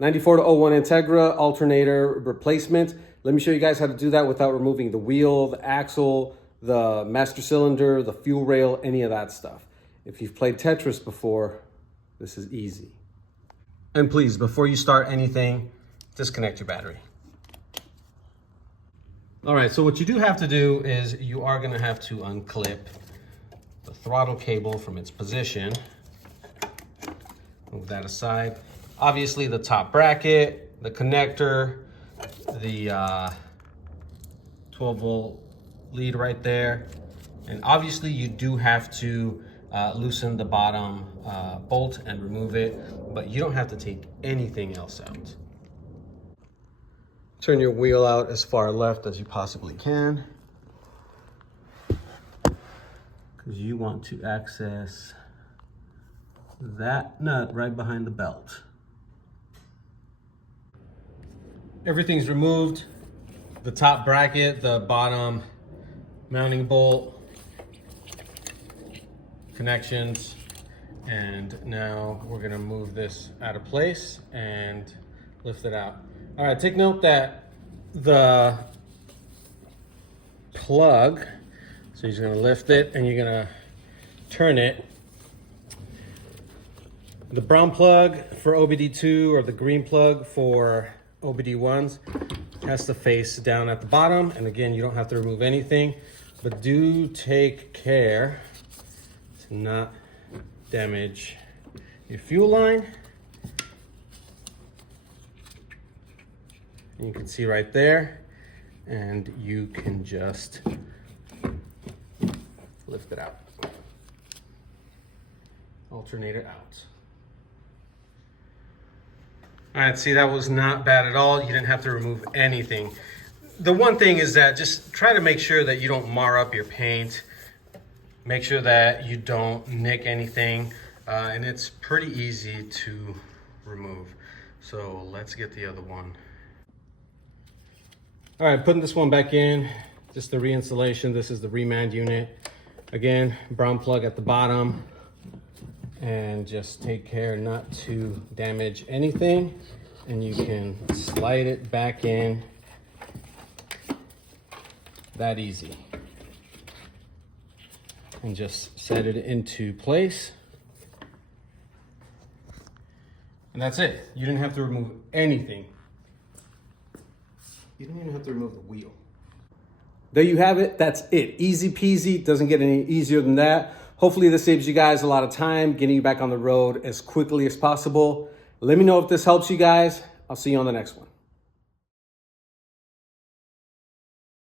94 to 01 Integra alternator replacement. Let me show you guys how to do that without removing the wheel, the axle, the master cylinder, the fuel rail, any of that stuff. If you've played Tetris before, this is easy. And please, before you start anything, disconnect your battery. All right, so what you do have to do is you are gonna have to unclip the throttle cable from its position. Move that aside. Obviously the top bracket, the connector, the 12 volt lead right there. And obviously you do have to loosen the bottom bolt and remove it, but you don't have to take anything else out. Turn your wheel out as far left as you possibly can, because you want to access that nut right behind the belt. Everything's removed. The top bracket, the bottom mounting bolt, connections, and now we're gonna move this out of place and lift it out. All right, take note that the plug, so you're gonna lift it and you're gonna turn it. The brown plug for OBD2 or the green plug for OBD1s has to face down at the bottom. And again, you don't have to remove anything, but do take care to not damage your fuel line. And you can see right there, and you can just lift it out. Alternator out. All right, see, that was not bad at all. You didn't have to remove anything. The one thing is that just try to make sure that you don't mar up your paint. Make sure that you don't nick anything, and it's pretty easy to remove. So let's get the other one. All right, putting this one back in, just the reinstallation. This is the remand unit. Again, brown plug at the bottom. And just take care not to damage anything. And you can slide it back in. That easy. And just set it into place. And that's it. You didn't have to remove anything. You don't even have to remove the wheel. There you have it. That's it. Easy peasy. Doesn't get any easier than that. Hopefully this saves you guys a lot of time, getting you back on the road as quickly as possible. Let me know if this helps you guys. I'll see you on the next one.